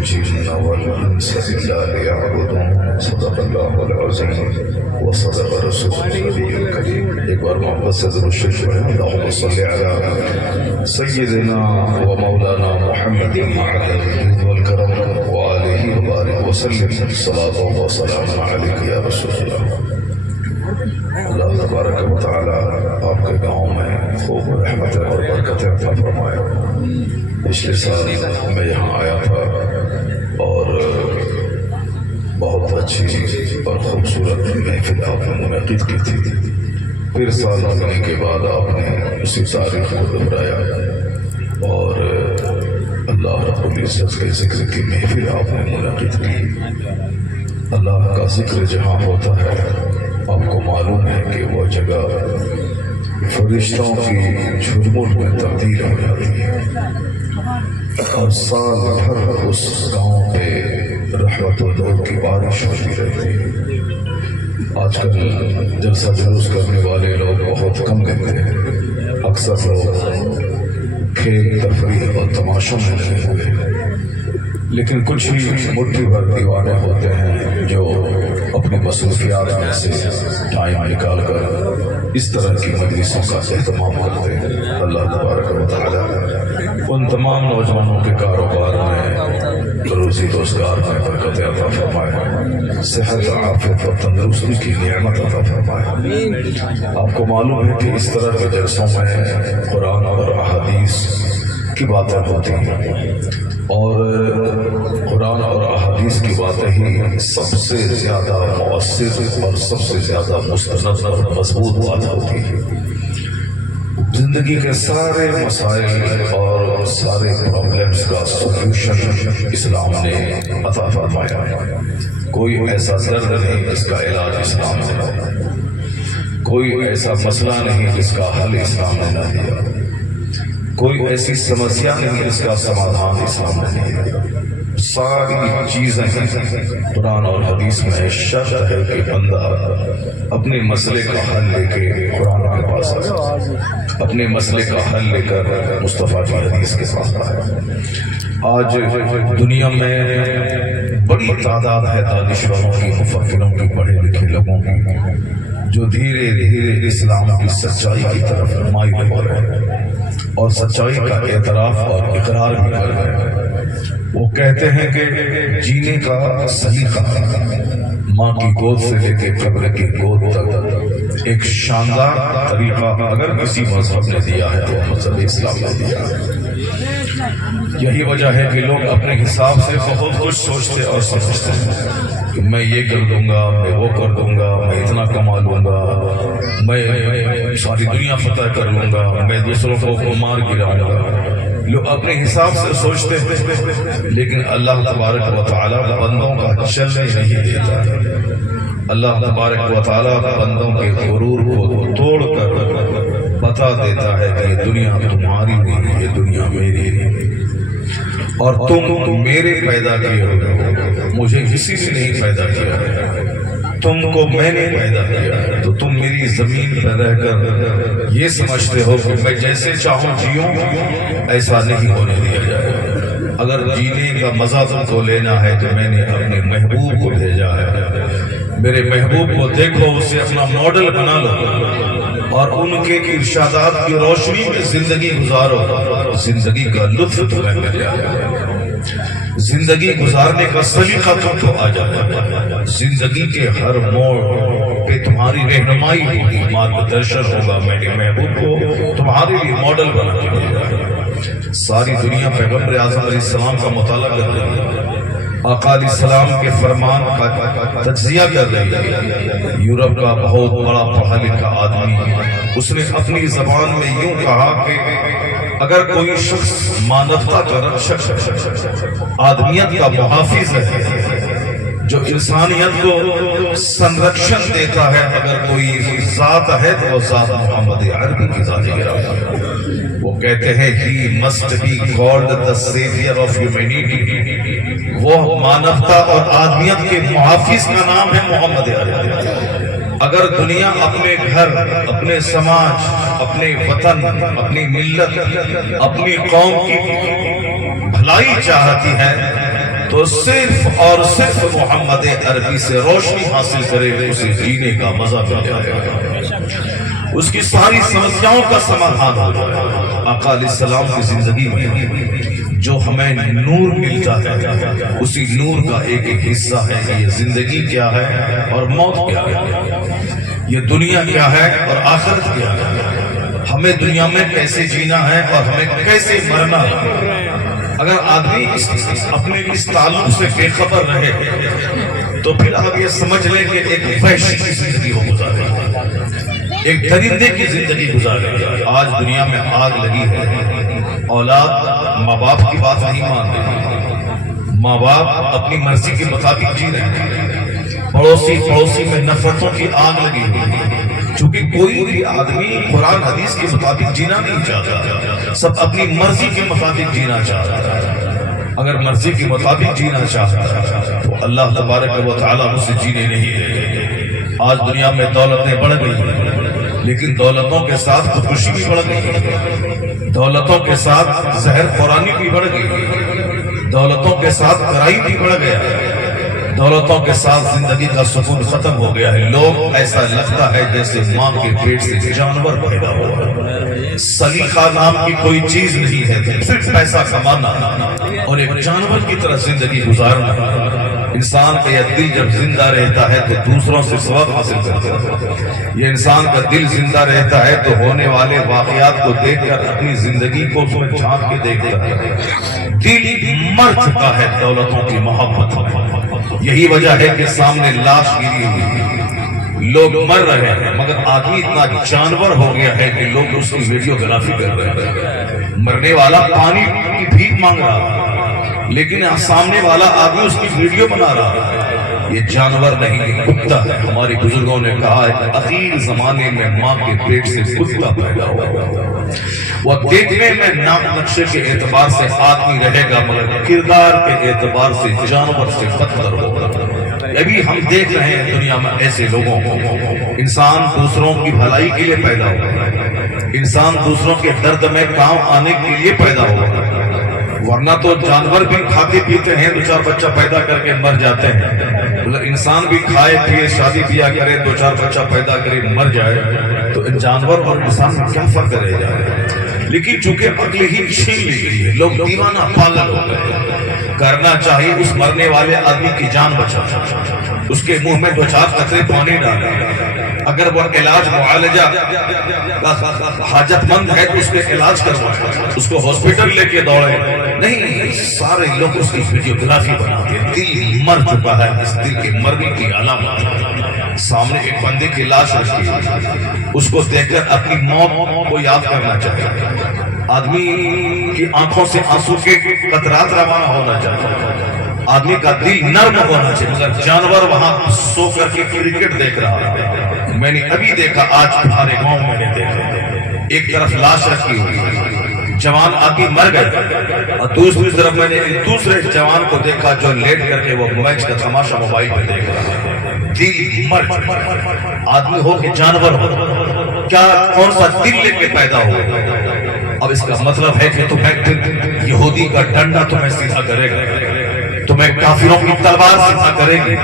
الجن والإنس إلا ليعبدون صدق الله العظيم وصدق رسوله النبي الكريم. ایک بار محمد صدر الشرف اللهم صل على سيدنا ومولانا محمد وعلى الجود والكرم وآله وبارك وسلم صلاة وسلام عليك يا رسول الله. اللہ تبارک و تعالی آپ کے گاؤں میں خوب رحمت اور برکت عطا فرمائے. پچھلے سال میں یہاں آیا تھا اور بہت اچھی اور خوبصورت محفل آپ نے منعقد کی تھی. پھر سال ہونے کے بعد آپ نے اسی تاریخ کو دہرایا اور اللہ رب العزت کے ذکر کی محفل آپ نے منعقد کی. اللہ کا ذکر جہاں ہوتا ہے آپ کو معلوم ہے کہ وہ جگہ فرشتوں کی جھرمٹ میں تبدیل ہو جاتی ہے اور سال بھر اس گاؤں پہ رحمت و دور کی بارش ہوتی رہتی ہے. آج کل جلسہ جلوس کرنے والے لوگ بہت کم گئے ہیں. اکثر لوگ کھیل تفریح اور تماشوں میں لگے ہوئے ہیں، لیکن کچھ ہی مٹھی بھر دیوانے ہوتے ہیں جو اپنی مصروفیات میں سے ٹائم نکال کر اس طرح کی مجلسوں کا اہتمام کرتے ہیں. اللہ تبارک و تعالی ان تمام نوجوانوں کے کاروبار میں روزی روزگار میں برکت عطا فرمائے، صحت عافیت اور تندرستی کی نعمت عطا فرمائے. آپ کو معلوم ہے کہ اس طرح کے جلسوں میں قرآن اور احادیث کی باتیں ہوتی ہیں اور قرآن اور احادیث کی باتیں ہی سب سے زیادہ مؤثر اور سب سے زیادہ مستند اور مضبوط بات ہوتی ہے. زندگی کے سارے مسائل اور سارے پرابلمز کا سولوشن اسلام نے عطا فرمایا ہے. کوئی ایسا درد نہیں جس کا علاج اسلام نے نہ دیا، کوئی ایسا مسئلہ نہیں جس کا حل اسلام نے نہ دیا، کوئی ایسی سمسیا نہیں جس کا سمادھان اسلام نے نہیں دیا. ساری چیزیں قرآن اور حدیث میں شرط ہے کہ بندہ اپنے مسئلے کا حل لے کے قرآن کے پاس آئے، اپنے مسئلے کا حل لے کر مصطفیٰ کی حدیث کے پاس آئے. آج دنیا میں بڑی تعداد ہے دانشوروں کی، مفکروں کی، پڑھے لکھے لوگوں کی جو دھیرے دھیرے اسلام کی سچائی کی طرف مائل ہو رہے ہیں اور سچائی کا اعتراف اور اقرار بھی کر رہے ہیں. وہ کہتے ہیں کہ جینے کا سلیقہ ماں کی گود سے لے کے قبر کی گود تک ایک شاندار طریقہ اگر کسی مذہب نے دیا ہے تو مذہب اسلام نے دیا ہے. یہی وجہ ہے کہ لوگ اپنے حساب سے بہت کچھ سوچتے اور سمجھتے ہیں کہ میں یہ کر دوں گا، میں وہ کر دوں گا، میں اتنا کما لوں گا، میں ساری دنیا فتح کر لوں گا، میں دوسروں کو مار گراؤں گا. لوگ اپنے حساب سے سوچتے ہیں لیکن اللہ تبارک و تعالی بندوں کا چلنے نہیں دیتا ہے. اللہ تبارک و تعالی بندوں کے غرور کو توڑ کر بتا دیتا ہے کہ یہ دنیا تمہاری نہیں، یہ دنیا میری نہیں اور تم میرے پیدا کیے ہو، مجھے کسی نے نہیں پیدا کیا ہے، تم کو میں نے پیدا کیا ہے. تو تم میری زمین پر رہ کر یہ سمجھتے ہو کہ میں جیسے چاہوں جیوں، ایسا نہیں ہونے دیا جائے. اگر جینے کا مزہ تم کو لینا ہے تو میں نے اپنے محبوب کو بھیجا ہے. میرے محبوب کو دیکھو، اسے اپنا ماڈل بنا لو اور ان کے ارشادات کی روشنی میں زندگی گزارو. زندگی کا لطف تمہیں مل جائے گا، زندگی گزارنے کا سلیقہ تم کو آ جائے گا. زندگی کے ہر موڑ پہ تمہاری رہنمائی ہوگی، مارگدرشن ہوگا. میرے محبوب کو تمہارے لیے ماڈل بنا کے دے گا. ساری دنیا پیغمبر اعظم علیہ السلام کا مطالعہ کر رہی ہے، آقا علیہ السلام کے فرمان کا تجزیہ کر رہی ہے. یورپ کا بہت بڑا پڑھا لکھا آدمی اس نے اپنی زبان میں یوں کہا کہ اگر کوئی شخص مانوتا کا رکشک آدمیت کا محافظ ہے، جو انسانیت کو سنرکشن دیتا ہے، اگر کوئی ذات ہے تو وہ ذات محمد عربی کی ذات ہے. وہ کہتے ہیں he must be called the savior of humanity. وہ مانوتا اور آدمیت کے محافظ کا نام ہے محمد عربی. اگر دنیا اپنے گھر، اپنے سماج، اپنے وطن، اپنی ملت، اپنی قوم کی بھلائی چاہتی ہے تو صرف اور صرف محمد عربی سے روشنی حاصل کرے اسے جینے کا مزہ مل جائے گا، اس کی ساری سمسیاؤں کا سمادھان ہو جائے گا۔ آقا علیہ السلام کی زندگی میں جو ہمیں نور ملتا ہے اسی نور کا ایک ایک حصہ ہے کہ یہ زندگی کیا ہے اور موت کیا ہے، یہ دنیا کیا ہے اور آخرت کیا ہے، ہمیں دنیا میں کیسے جینا ہے اور ہمیں کیسے مرنا ہے۔ اگر آدمی اپنے اس تعلق سے بے خبر رہے تو پھر آپ یہ سمجھ لیں کہ ایک وحشی کی زندگی وہ گزارے گا، ایک درندے کی زندگی گزارے گا۔ آج دنیا میں آگ لگی ہے، اولاد ماں باپ کی بات نہیں مان رہی، ماں باپ اپنی مرضی کے مطابق جی رہے ہیں، پڑوسی میں نفرتوں کی آگ لگی ہوئی ہے، چونکہ کوئی بھی آدمی قرآن حدیث کے مطابق جینا نہیں چاہتا، سب اپنی مرضی کے مطابق جینا چاہتا ہے۔ اگر مرضی کے مطابق جینا چاہتا ہے تو اللہ تبارک و تعالیٰ اس سے جینے نہیں دے گا۔ آج دنیا میں دولتیں بڑھ گئی ہیں، لیکن دولتوں کے ساتھ خودکشی بھی بڑھ گئی ہے، دولتوں کے ساتھ زہر خورانی بھی بڑھ گئی ہے، دولتوں کے ساتھ کرائی بھی بڑھ گیا ہے، دولتوں کے ساتھ زندگی کا سکون ختم ہو گیا ہے۔ لوگ ایسا لگتا ہے جیسے ماں کے پیٹ سے جانور پیدا ہوا ہے، سلیقہ نام کی کوئی چیز نہیں ہے، صرف پیسہ کمانا اور ایک جانور کی طرح زندگی گزارنا۔ انسان کا یہ دل جب زندہ رہتا ہے تو دوسروں سے ثواب حاصل کرتا ہے، یہ انسان کا دل زندہ رہتا ہے تو ہونے والے واقعات کو دیکھ کر اپنی زندگی کو اس میں جھانک کے دیکھتا ہے۔ دل مر چکا ہے دولتوں کی محبت میں، یہی وجہ ہے کہ سامنے لاش گری ہوئی، لوگ مر رہے ہیں، مگر آدمی اتنا جانور ہو گیا ہے کہ لوگ اس کی ویڈیوگرافی کر رہے ہیں۔ مرنے والا پانی کی بھیک مانگ رہا ہے، لیکن سامنے والا آدمی اس کی ویڈیو بنا رہا ہے۔ یہ جانور نہیں، یہ کتا ہے۔ ہمارے بزرگوں نے کہا ہے کہ اخیر زمانے میں ماں کے پیٹ سے کتا پیدا ہوا، وہ دیکھنے میں نام نقشے کے اعتبار سے آدمی رہے گا مگر کردار کے اعتبار سے جانور سے بدتر ہوگا۔ ابھی ہم دیکھ رہے ہیں دنیا میں ایسے لوگوں کو، انسان دوسروں کی بھلائی کے لیے پیدا ہوا، انسان دوسروں کے درد میں کام آنے کے لیے پیدا ہوا، ورنہ تو جانور بھی کھاتے پیتے ہیں، دو چار بچہ پیدا کر کے مر جاتے ہیں۔ انسان بھی کھائے پیے شادی بیاہ کرے، دو چار بچہ پیدا کرے مر جائے، تو جانور اور انسان میں کیا فرق رہ جائے؟ لیکن چونکہ عقل ہی چھین لی گئی ہے، لوگ دیوانہ پاگل ہو گئے۔ کرنا چاہیے اس مرنے والے آدمی کی جان بچا، اس کے منہ میں دو چار قطرے پانی ڈالے، اگر وہ علاج معالجہ حاجت مند ہے تو اس کے علاج کروائے، اس کو ہاسپٹل لے کے دوڑے نہیں۔ سارے لوگ اس کی ویڈیوگرافی بناتے ہیں۔ دل مر چکا ہے، اس دل کے مرنے کی علامت سامنے ایک بندے کی لاش رکھی ہے، اس کو دیکھ کر اپنی موت کو یاد کرنا چاہیے۔ آدمی کی آنکھوں سے آنسو کے قطرات روانہ ہونا چاہیے، آدمی کا دل نرم ہونا چاہیے، مگر جانور وہاں سو کر کے کرکٹ دیکھ رہا ہے۔ میں نے ابھی دیکھا، آج ہمارے گاؤں میں نے دیکھا، ایک طرف لاش رکھی ہوئی، جوان آدمی مر گئے، اور دوسری طرف میں نے دوسرے جوان کو دیکھا جو لیٹ کر کے وہ میچ کا تماشا موبائل پہ دیکھ رہا ہے۔ دل مر چکا، آدمی ہو کہ جانور ہو، کیا کون سا دل لے کے پیدا ہو؟ اب اس کا مطلب ہے کہ تمہیں یہودی کا ڈنڈا تمہیں سیدھا کرے گا، تمہیں کافروں کی تلوار سیدھا کرے گی،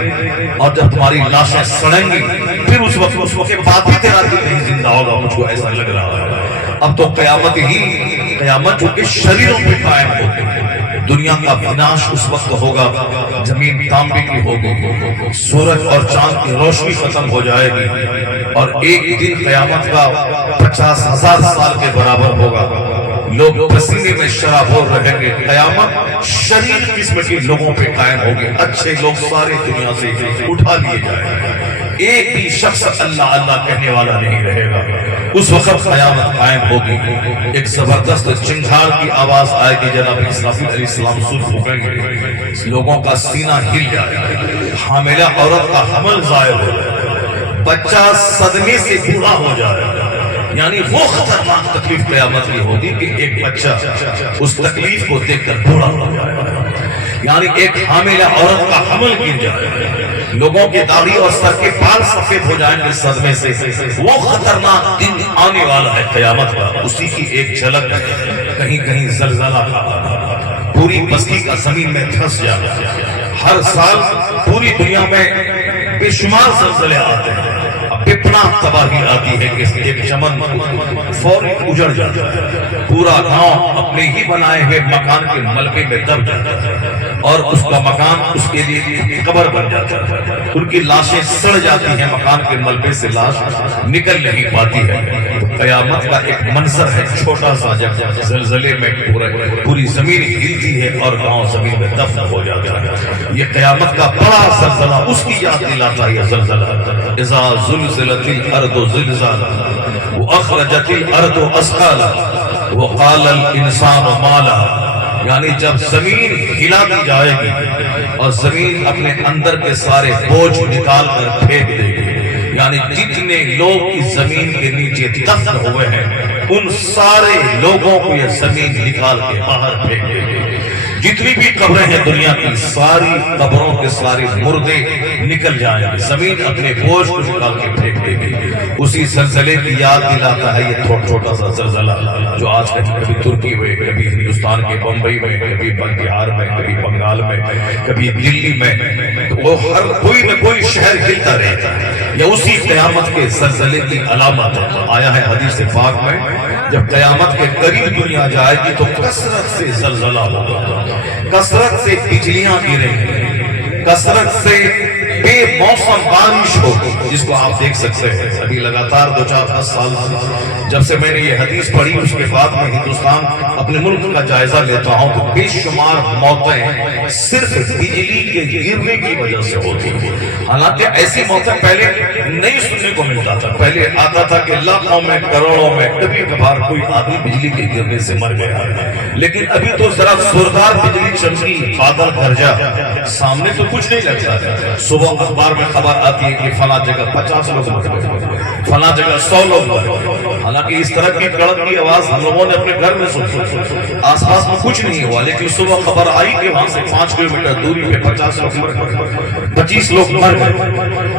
اور جب تمہاری لاشیں سڑیں گی پھر اس وقت بعد بھی تیرا دل نہیں زندہ ہوگا۔ مجھ کو ایسا لگ رہا ہے اب تو قیامت جو کہ شریروں پہ قائم ہوگی، دنیا کا وناش اس وقت ہوگا، زمین تانبے کی ہوگی، سورج اور چاند کی روشنی ختم ہو جائے گی، اور ایک دن قیامت کا 50,000 سال کے برابر ہوگا۔ لوگ پسینے میں شرابور رہیں گے، قیامت شریر قسم کے لوگوں پہ قائم ہوگی، اچھے لوگ سارے دنیا سے اٹھا لیے جائیں گے، ایک بھی شخص اللہ اللہ کہنے والا نہیں رہے گا۔ اس وقت قیامت قائم ہوگی، ایک زبردست چنگھار کی آواز آئے گی، جناب اسرافیل علیہ السلام سر پھونکیں گے، لوگوں کا سینہ ہل جائے گا، حاملہ عورت کا حمل ضائع ہو جائے گا، بچہ صدمے سے بوڑھا ہو جائے گا۔ یعنی وہ خطرناک تکلیف قیامت کی ہوگی کہ ایک بچہ اس تکلیف کو دیکھ کر بوڑھا ہو جائے گا، یعنی ایک حاملہ عورت کا حمل گر جائے گا، لوگوں کی داڑھی اور سر کے بال سفید ہو جائیں گے صدمے سے۔ وہ خطرناک دن آنے والا ہے قیامت کا، اسی کی ایک جھلک کہیں کہیں زلزلہ کا، پوری بستی کا زمین میں دھس جانا. ہر سال پوری دنیا میں بے شمار زلزلے آتے ہیں. اب اتنا تباہی آتی ہے کہ ایک چمن فوری اجڑ جاتا ہے. پورا گاؤں اپنے ہی بنائے ہوئے مکان کے ملبے میں دب جاتا ہے اور اس کا مکان اس کے لیے قبر بن جاتا ہے. ان کی لاشیں سڑ جاتی ہیں, مکان کے ملبے سے لاش نکل نہیں پاتی ہے. تو قیامت کا ایک منظر ہے چھوٹا سا, جب زلزلے میں پوری زمین ہلتی ہے اور گاؤں زمین میں دفن ہو جاتا ہے. یہ قیامت کا بڑا زلزلہ اس کی یاد دلاتا ہے. یہ زلزلہ اذا زلزلت الارض زلزالها واخرجت الارض اثقالها وقال الانسان ما لها, یعنی جب زمین ہلا دی جائے گی اور زمین اپنے اندر کے سارے بوجھ نکال کر پھینک دے گی, یعنی جتنے لوگ اس زمین کے نیچے دفن ہوئے ہیں ان سارے لوگوں کو یہ زمین نکال کے باہر پھینک دے گی. جتنی بھی قبریں ہیں دنیا کی ساری قبروں کے سارے مردے نکل جائیں گے, زمین اپنے بوجھ کو نکال کے پھینک دے گی. اسی زلزلے کی یاد دلاتا ہے یہ چھوٹا سا زلزلہ جو آج کبھی ترکی میں, کبھی ہندوستان کے بمبئی میں, کبھی بہار میں, کبھی بنگال میں, کبھی دلی میں, وہ ہر کوئی نہ کوئی شہر ہلتا رہتا ہے. یہ اسی قیامت کے زلزلے کی علامت ہے. آیا ہے حدیث پاک میں جب قیامت کے قریب دنیا جائے گی تو کثرت سے زلزلہ ہوگا, کثرت سے بجلیاں گریں گی, کثرت سے بے موسم بارش ہوگی, جس کو آپ دیکھ سکتے ہیں. ابھی لگاتار 2-4 سال جب سے میں نے یہ حدیث پڑھی اس کے بعد میں ہندوستان اپنے ملک کا جائزہ لیتا ہوں تو بے شمار موتیں صرف بجلی کے گرنے کی وجہ سے ہوتی ہیں. حالانکہ ایسی موتیں پہلے نہیں سننے کو ملتا تھا. پہلے آتا تھا کہ لاکھوں میں, کروڑوں میں کبھی کبھار کوئی آدمی بجلی کے گرنے سے مر گیا, لیکن ابھی تو ذرا زوردار بجلی چمکی, بادل گرجا, سامنے تو کچھ نہیں لگتا ہے. صبح اخبار میں خبر آتی ہے کہ فلاں جگہ 50 لوگ مر گئے, فلاں جگہ 100 لوگ مر گئے. حالانکہ اس طرح کی کڑک کی آواز ہم لوگوں نے اپنے گھر میں سنی, آس پاس میں کچھ نہیں ہوا, لیکن صبح خبر آئی کہ وہاں سے 5 کلومیٹر دوری پہ 50 لوگ مر گئے, 25 لوگ مر گئے.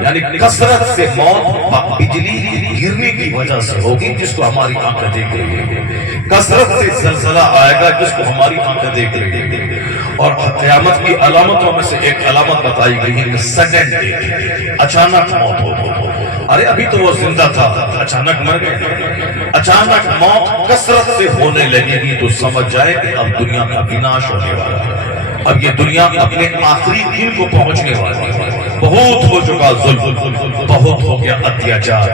یعنی کثرت سے موت بجلی گرنے کی وجہ سے ہوگی جس کو ہماری آنکھیں دیکھ رہی ہیں. کثرت سے زلزلہ آئے گا جس کو ہماری آنکھیں دیکھ رہی ہیں. اور قیامت کی علامتوں میں سے ایک علامت بتائی گئی ہے کہ سڈن ڈیتھ, اچانک موت ہو. ارے ابھی تو وہ زندہ تھا, اچانک مر گئے. اچانک موت کثرت سے ہونے لگے گی تو سمجھ جائے کہ اب دنیا کا وناش ہونے والا ہے. اب یہ دنیا اپنے آخری دن کو پہنچنے والی ہے. بہت ہو چکا ظلم, بہت ہو گیا اتیاچار,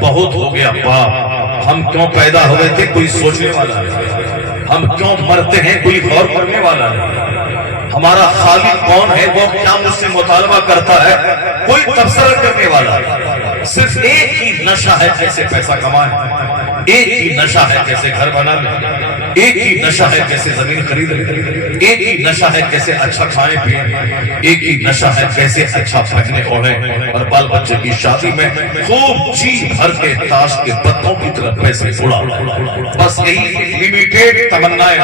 بہت ہو گیا پاپ. ہم کیوں پیدا ہوئے تھے کوئی سوچنے والا نہیں, ہم کیوں مرتے ہیں کوئی غور کرنے والا نہیں. ہمارا خالق کون ہے, وہ کیا مجھ سے مطالبہ کرتا ہے, کوئی تبصرہ کرنے والا نہیں. صرف ایک ہی نشہ ہے کیسے پیسہ کمائیں, ایک ہی نشہ ہے کیسے گھر بنا لیں, ایک ہی نشہ ہے کیسے زمین خرید لیں, ایک ہی نشہ ہے کیسے اچھا کھائیں پیئیں, ایک ہی نشہ ہے کیسے اچھا پہنے اوڑھیں اور بال بچے کی شادی میں خوب جی بھر کے تاش کے پتوں کی طرف پیسے اڑا. بس یہی لمیٹیڈ تمنائیں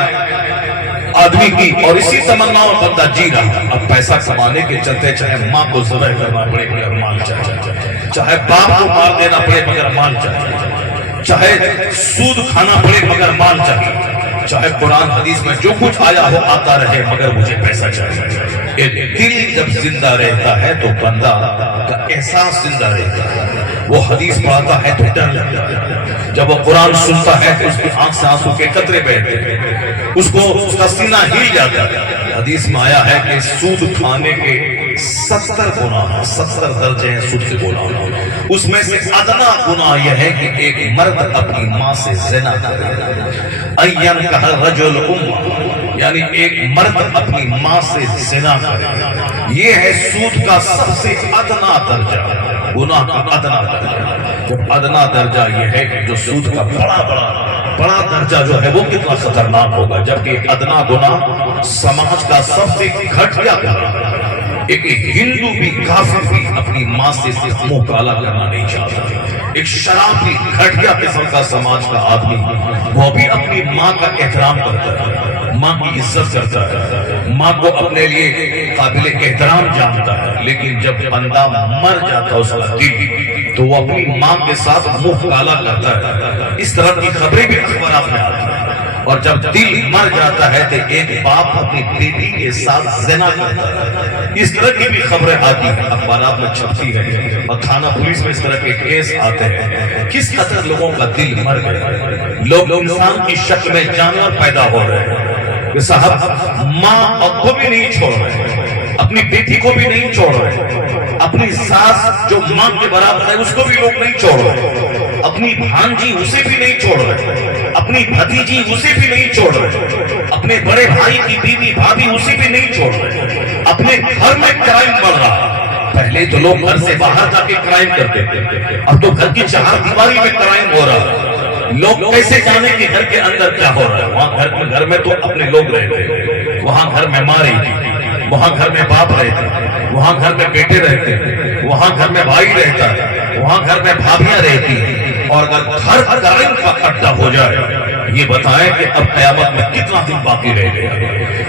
آدمی کی, اور اسی تمناؤں بندہ جی رہا. اب پیسہ کمانے کے چلتے چاہے ماں کو ذبح کرنا پڑے مگر مال چاہیے, چاہے باپ کو مار دینا پڑے مگر مال چاہیے, چاہے سود کھانا پڑے مگر مال چاہیے, چاہے قرآن حدیث میں جو کچھ آیا ہو آتا رہے مگر مجھے پیسہ چاہیے. دل جب زندہ رہتا ہے تو بندہ کا احساس زندہ رہتا ہے. وہ حدیث پڑھتا ہے تو ڈر لگتا ہے, جب وہ قرآن سنتا ہے تو اس کی آنکھ سے آنسو کے قطرے بہتے ہیں, اس کا سینہ ہل جاتا ہے. حدیث میں آیا ہے کہ سود کھانے کے 70 گناہ, 70 درجے ہیں سود کے گناہ. اس میں سے ادنا گناہ یہ ہے کہ ایک مرد اپنی ماں سے زنا کرے, این کہ رجل یعنی ایک مرد اپنی ماں سے زنا کرے. یہ ہے سود کا سب سے ادنا درجہ, گناہ کا ادنا درجہ. جب ادنا درجہ یہ ہے کہ جو سود کا بڑا درجہ جو ہے وہ کتنا خطرناک ہوگا, جبکہ ادنا گناہ سماج کا سب سے گھٹیا گناہ. ایک ہندو بھی کافر بھی اپنی ماں سے منہ کالا کرنا نہیں چاہتا. ایک شرابی گھٹیا قسم کا سماج کا آدمی وہ بھی اپنی ماں کا احترام کرتا ہے, ماں کی عزت کرتا ہے, ماں کو اپنے لیے قابل احترام جانتا ہے. لیکن جب بندہ مر جاتا ہے اس کا دل تو وہ اپنی ماں کے ساتھ منہ کالا کرتا ہے. اس طرح کی خبریں بھی اخبارات میں آتی ہیں. اور جب دل مر جاتا ہے تو ایک باپ اپنی بیٹی کے ساتھ زنا کرتا ہے. اس طرح کی بھی خبریں آتی ہیں، اخبارات میں چھپتی ہیں، اور تھانہ پولیس میں اس طرح کے کیس آتے ہیں. کس قدر لوگوں کا دل مر گیا. لوگ انسان کی شکل میں جانور پیدا ہو رہے ہیں کہ صاحب ماں کو بھی نہیں چھوڑ رہے، اپنی بیٹی کو بھی نہیں چھوڑ رہے، اپنی ساس جو ماں کے برابر ہے اس کو بھی لوگ نہیں چھوڑ رہے، اپنی بھانجی اسے بھی نہیں چھوڑ رہے، اپنی بھتیجی اسے بھی نہیں چھوڑ رہے، اپنے بڑے بھائی کی بیوی بھابھی اسے بھی نہیں چھوڑ رہے. اپنے گھر میں کرائم بڑھ رہا. پہلے تو لوگ گھر سے باہر جا کے کرائم کرتے تھے، اب تو گھر کی چہار دیواری میں کرائم ہو رہا. لوگ کیسے جانے کہ گھر کے اندر کیا ہو رہا ہے. وہاں گھر میں تو اپنے لوگ رہتے، وہاں گھر میں ماں رہتی، وہاں گھر میں باپ رہتے، وہاں گھر میں بیٹے رہتے، وہاں گھر میں بھائی رہتا ہے، وہاں گھر میں بھابیاں رہتی ہیں. اور اگر گھر کرائم کا اڈا ہو جائے، یہ بتائیں کہ اب قیامت میں کتنا دن باقی رہ گیا.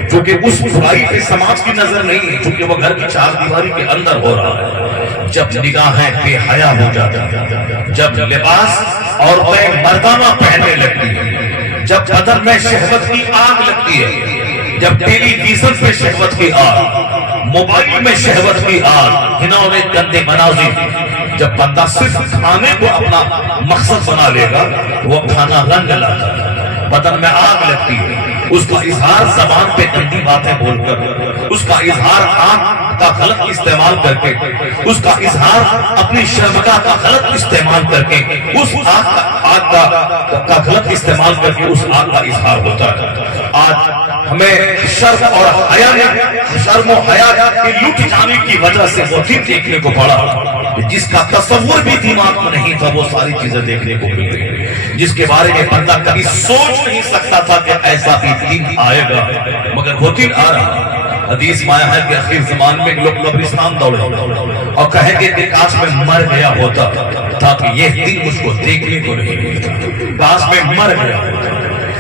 کیونکہ اس برائی پہ سماج کی نظر نہیں ہے، چونکہ وہ گھر کی چار دیواری کے اندر ہو رہا ہے. جب نگاہیں بے حیا ہو جاتی ہیں، جب لباس عورتیں مردانہ پہننے لگتی ہیں، جب بدن میں شہوت کی آگ لگتی ہے، جب ٹیلی ویژن پہ شہوت کی آگ، موبائل میں شہوت کی آگ، گھناؤنے گندے مناظر، جب بندہ صرف کھانے کو اپنا مقصد بنا لے گا، وہ کھانا رنگ لاتا ہے، بدن میں آگ لگتی ہے، اس کا اظہار زبان پہ گندی باتیں بول کر، اس کا اظہار آنکھ کا غلط استعمال کر کے، اس کا اظہار اپنی شرمگاہ کا غلط استعمال کر کے، اس آگ کا غلط استعمال کر کے اس آگ کا اظہار ہوتا ہے. آج ہمیں شرم اور حیا شرم و حیا کی لٹ جانے کی وجہ سے وہ دن دیکھنے کو پڑا جس کا تصور بھی دماغ میں نہیں تھا، وہ ساری چیزیں دیکھنے کو مل رہی ہیں جس کے بارے میں بندہ کبھی سوچ نہیں سکتا تھا کہ ایسا بھی دن آئے گا، مگر وہ دن آ رہا. حدیث میں آیا ہے کہ آخر زمان میں لوگ قبرستان دوڑے اور کہیں گے کہ کاش میں مر گیا ہوتا تاکہ یہ دن مجھ کو دیکھنے کو نہیں ملتا، کاش میں مر گیا ہوتا.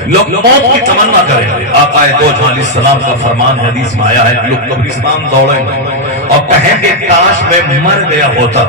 لوگ موت کی تمنا کریں. آقا دو جہاں علیہ السلام کا فرمان حدیث میں آیا ہے کہ لوگ قبرستان دوڑیں اور کہیں گے کاش میں مر گیا ہوتا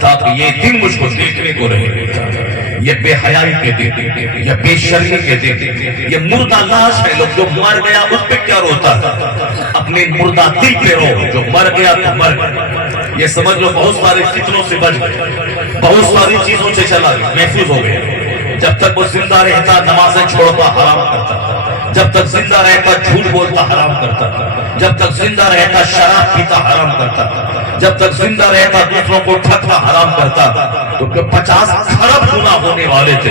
تاکہ یہ دن مجھ کو دیکھنے کو نہیں ملتا. یہ بے حیائی کے دن، یہ بے شرمی کے دن، یہ مردہ لاش ہے. لوگ جو مر گیا اس پہ کیا روتا ہے؟ اپنے مردہ دل پہ رو. جو مر گیا تو مر گیا. یہ سمجھ لو بہت سارے فتنوں سے بچ گئے، بہت ساری چیزوں سے چلا گیا، محفوظ ہو گئے. جب تک وہ زندہ رہتا نمازیں چھوڑتا حرام کرتا، جب تک زندہ رہتا جھوٹ بولتا حرام کرتا، جب تک زندہ رہتا شراب پیتا حرام کرتا، جب تک زندہ رہتا دوسروں کو ٹھگتا حرام کرتا. تو 50 کھرب گناہ ہونے والے تھے،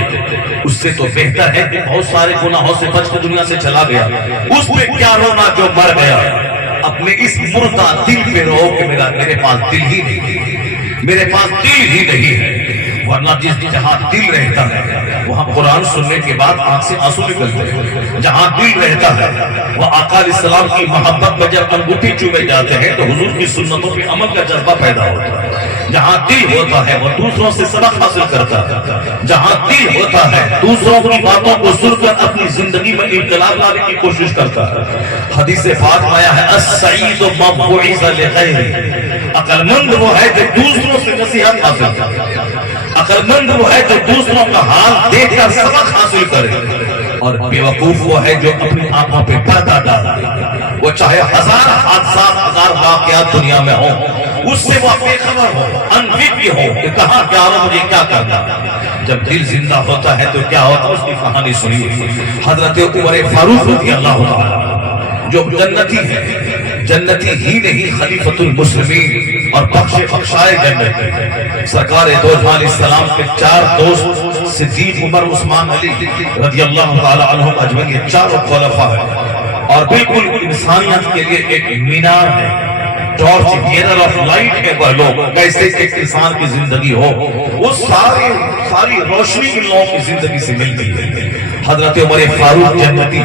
اس سے تو بہتر ہے کہ بہت سارے گناہوں سے بچ کے دنیا سے چلا گیا. اس پہ کیا رونا جو مر گیا. اپنے اس مردہ دل پہ رو کہ میرے پاس دل ہی نہیں، میرے پاس دل ہی نہیں ہے. ورنہ جہاں دل رہتا ہے وہاں قرآن سننے کے بعد آنکھ سے آنسو نکلتے ہیں. جہاں دل رہتا ہے وہ آقا علیہ السلام کی محبت میں جب انگوٹھی چومے جاتے ہیں تو حضور کی سنتوں پہ عمل کا جذبہ پیدا ہوتا ہے. جہاں دل ہوتا ہے وہ دوسروں سے سبق حاصل کرتا ہے. جہاں دل ہوتا ہے دوسروں کی باتوں کو سن کر اپنی زندگی میں انقلاب لانے کی کوشش کرتا ہے. حدیث پاک میں آیا ہے السعید من بعث لغیرہ. عقل مند وہ ہے جو دوسروں سے نصیحت حاصل کرتا ہے. عقل مند وہ ہے جو دوسروں کا حال دیکھ کر سبق حاصل کرے. اور بیوقوف وہ ہے جو اپنی آنکھوں پہ پردہ ڈال دے. وہ چاہے 1000 حادثات 1000 واقعات دنیا میں ہوں اس سے وہ بے خبر ہو، انفکر ہو کہ کہاں کیا ہو، مجھے کیا کرنا. جب دل زندہ ہوتا ہے تو کیا ہوتا ہے اس کی کہانی سنیے. حضرت عمر فاروق رضی اللہ عنہ جو جنتی ہے، جنتی ہی نہیں خلیفۃ المسلمین اور بخش بخشائے جنت. سرکار دو جہاں علیہ السلام کے 4 دوست صدیق، عمر، عثمان، علی رضی اللہ تعالی عنہ اجمعین، یہ 4 خلفاء ہیں اور بالکل انسانیت کے لیے ایک مینار ہے، ٹارچ بیرر آف لائٹ ہے. وہ لوگ کیسے ایک انسان کی زندگی ہو وہ ساری روشنی ان لوگوں کی زندگی سے ملتی ہے. حضرت عمر فاروق جنتی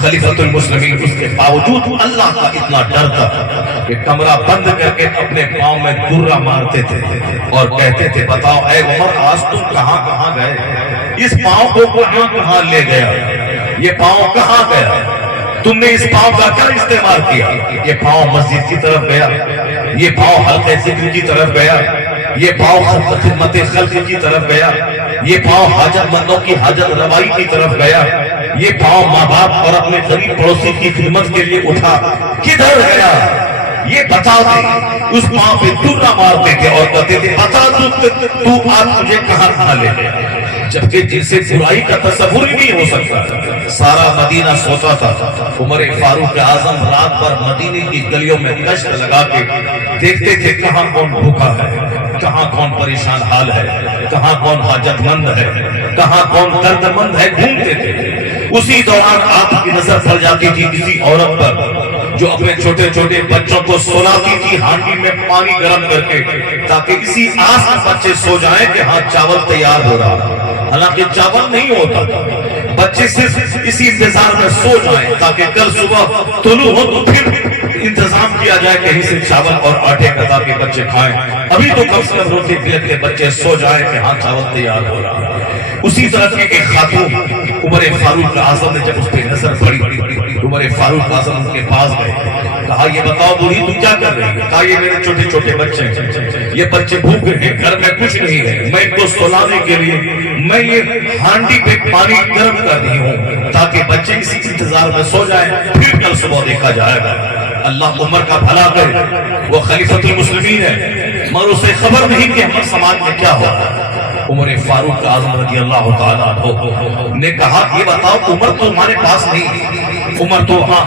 خلیفۃ المسلمین، اس کے باوجود اللہ کا اتنا ڈر تھا کہ کمرہ بند کر کے اپنے پاؤں میں درہ مارتے تھے اور کہتے تھے بتاؤ اے عمر آج تم کہاں کہاں گئے، اس پاؤں کو کہاں کہاں لے گیا، یہ پاؤں کہاں گیا، تم نے اس پاؤں کا کیا استعمال کیا. یہ پاؤں مسجد کی طرف گیا، یہ پاؤں حلقہ ذکر کی طرف گیا، یہ پاؤں خدمت خلق کی طرف گیا، یہ پاؤں حاجت مندوں کی حاجت روائی کی طرف گیا، یہ پاؤں ماں باپ اور اپنے غریب پڑوسی کی خدمت کے لیے اٹھا کدھر گیا یہ بتا دے. اس پاؤں پہ دورہ مارتے تھے اور کہتے تھے بتا تو آج مجھے کہاں کہاں لے گیا, جبکہ جن سے برائی کا تصور ہی نہیں ہو سکتا. سارا مدینہ سوچا تھا. عمر فاروق اعظم رات بھر مدینے کی گلیوں میں گشت لگا کے دیکھتے تھے کہاں کون بھوکا ہے, کہاں کون پریشان حال ہے, کہاں کون حاجت مند ہے, کہاں کون درد مند ہے, ڈھونڈتے تھے. اسی دوران آپ کی نظر پڑ جاتی تھی کسی عورت پر جو اپنے چھوٹے چھوٹے بچوں کو سلاتی تھی ہانڈی میں پانی گرم کر کے, تاکہ اسی آس میں بچے سو جائیں کہ ہاں چاول تیار ہو رہا. حالانکہ چاول نہیں ہوتا, بچے صرف اسی انتظار میں سو جائیں تاکہ کل صبح طلوع ہو تو پھر انتظام کیا جائے کہیں سے چاول اور آٹے کا تاکہ بچے کھائیں. ابھی تو کم سے کم روٹی پلٹ کے بچے سو جائیں کہ ہاں چاول تیار ہو رہا. اسی طرح کی ایک خاتون عمر فاروق اعظم نے جب اس پہ نظر پڑی, عمر فاروق اعظم ان کے پاس گئے, کہا یہ بتاؤ بوڑھی تم کیا کر رہی ہے؟ کہا یہ میرے چھوٹے چھوٹے بچے ہیں, یہ بچے بھوکے ہیں, گھر میں کچھ نہیں ہے, میں ان کو سلانے کے لیے میں یہ ہانڈی پہ پانی گرم کر رہی ہوں تاکہ بچے اسی انتظار میں سو جائیں, پھر کل صبح دیکھا جائے گا. اللہ عمر کا بھلا کرے, وہ خلیفۃ المسلمین ہے, مگر اسے خبر نہیں کہ ہمارے سماج میں کیا ہو رہا ہے. عمر فاروق اعظم رضی اللہ تعالیٰ عنہ نے کہا یہ بتاؤ عمر تو ہمارے پاس نہیں, عمر تو ہاں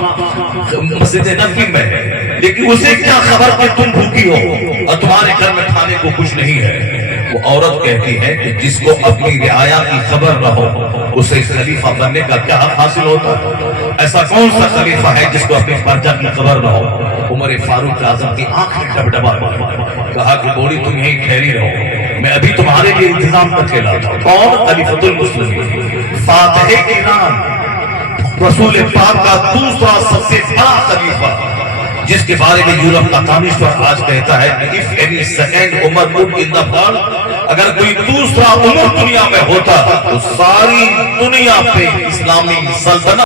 مسجد نبوی میں ہے, لیکن اسے کیا خبر کہ تم بھوکی ہو اور تمہارے گھر میں کھانے کو کچھ نہیں ہے. وہ عورت کہتی ہے کہ جس کو اپنی رعایا کی خبر نہ ہو اسے خلیفہ بننے کا کیا حق حاصل ہوتا. ایسا کون سا خلیفہ ہے جس کو اپنی پرجا کی خبر نہ ہو. عمر فاروق اعظم کی آنکھیں ڈبڈبا, کہا کہ بوڑھی تم یہیں ٹھہری رہو, میں ابھی تمہارے لیے انتظام کر کے لاتا ہوں. کون؟ خلیفۃ المسلمین, فاتح ایران, رسول پاک کا دوسرا سب سے بڑا خلیفہ, جس کے بارے میں یورپ کا دانشور آج کہتا ہے کہ if any second Umar would in the world, اگر کوئی دوسرا عمر دنیا میں ہوتا تو ساری دنیا پہ اسلامی سلطنت